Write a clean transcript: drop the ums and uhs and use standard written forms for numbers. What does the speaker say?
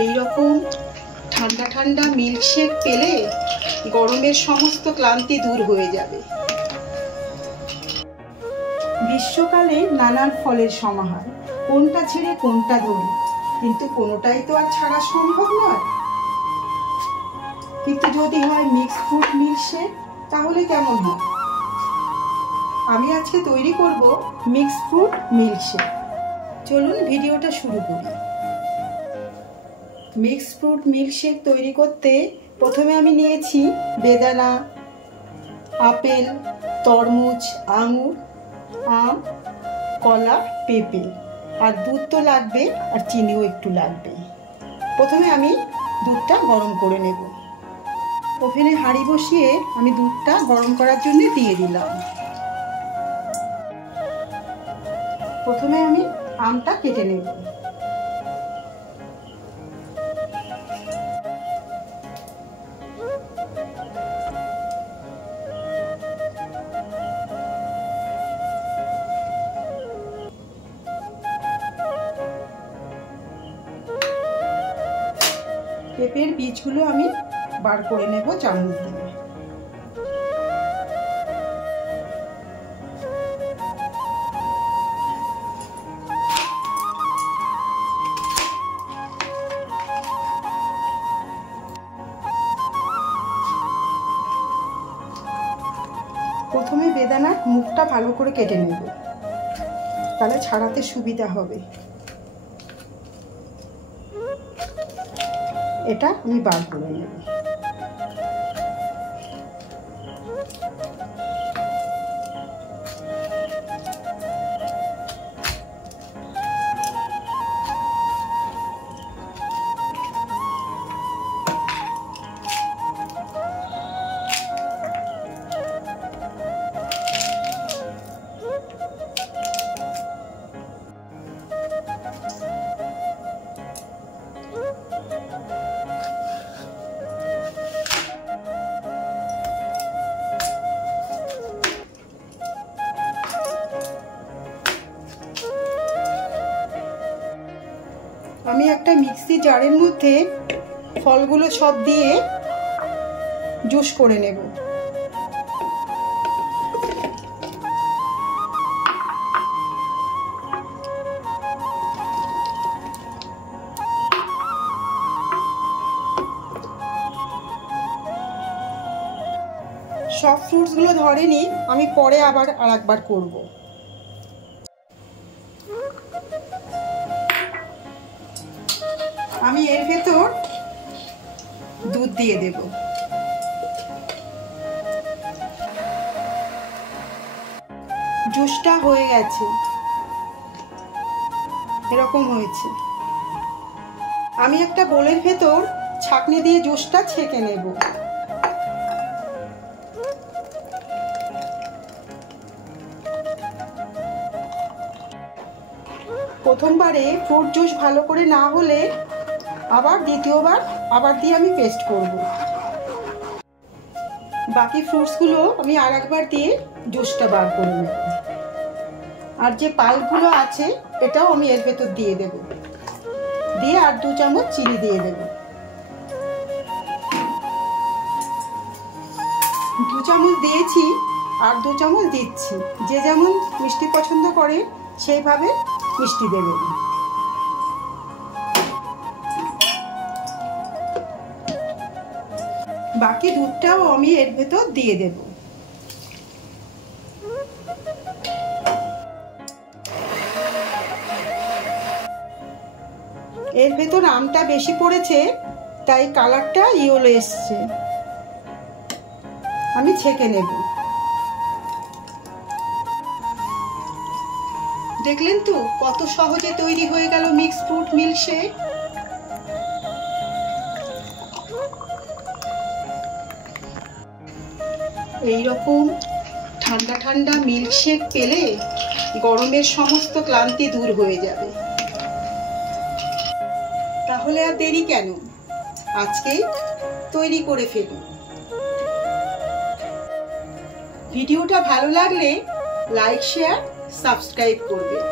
এই রকম ঠান্ডা ঠান্ডা মিল্কশেক পেলে গরমের সমস্ত ক্লান্তি দূর হয়ে যাবে। গ্রীষ্মকালে নানান ফলের সমাহার, কোনটা ছেড়ে কোনটা ধরি, কিন্তু কোনোটাই তো আর ছাড়া সম্ভব নয়। কিন্তু যদি হয় মিক্স ফ্রুট মিল্কশেক, তাহলে কেমন হয়? আমি আজকে তৈরি করব মিক্স ফ্রুট মিল্কশেক। চলুন ভিডিওটা শুরু করি। মিক্স ফ্রুট মিল্কশেক তৈরি করতে প্রথমে আমি নিয়েছি বেদানা, আপেল, তরমুজ, আঙুর, আম, কলা, পেঁপে, আর দুধ তো লাগবে, আর চিনিও একটু লাগবে। প্রথমে আমি দুধটা গরম করে নেব। ওভেনে হাঁড়ি বসিয়ে আমি দুধটা গরম করার জন্য দিয়ে দিলাম। প্রথমে আমি আমটা কেটে নেব। পেঁপের বীজগুলো আমি বার করে নেব চামচ দিয়ে। প্রথমে বেদানার মুখটা ভালো করে কেটে নেব, তাহলে ছাড়াতে সুবিধা হবে। এটা আমি বার করে নেব। আমি একটা মিক্সি জারের মধ্যে ফলগুলো সব দিয়ে জুস করে নেব। সব ফ্রুটসগুলো ধরেনি, আমি পরে আবার আরেকবার করব। আমি এর ভেতর দুধ দিয়ে দেব। জুসটা হয়ে গেছে, এরকম হয়েছে। আমি একটা বোলের ভেতর ছাঁকনি দিয়ে জুসটা ছেঁকে নেব। প্রথমবারে ফ্রুট জুস ভালো করে না হলে আবার দ্বিতীয়বার আবার দিয়ে আমি পেস্ট করব। বাকি ফ্রুটসগুলো আমি আর একবার দিয়ে জুসটা বার করে নেব। আর যে পাল্পগুলো আছে এটাও আমি এর ভেতর দিয়ে দেব, দিয়ে আর 2 চামচ চিনি দিয়ে দেব। 2 চামচ দিয়েছি, আর 2 চামচ দিচ্ছি। যে যেমন মিষ্টি পছন্দ করে সেইভাবে মিষ্টি দেবেন। বাকি দুধটাও আমি এর ভেতর দিয়ে দেব। এর ভেতর আমটা বেশি পড়েছে, তাই কালারটা ইয়েলো এসছে। আমি ছেঁকে নেব। দেখলেন তো কত সহজে তৈরি হয়ে গেল মিক্স ফ্রুট মিল্কশেক। এইরকম ঠান্ডা ঠান্ডা মিল্কশেক পেলে গরমের সমস্ত ক্লান্তি দূর হয়ে যাবে। তাহলে আর দেরি কেন, আজকেই তৈরি করে ফেলুন। ভিডিওটা ভালো লাগলে লাইক, শেয়ার, সাবস্ক্রাইব করবেন।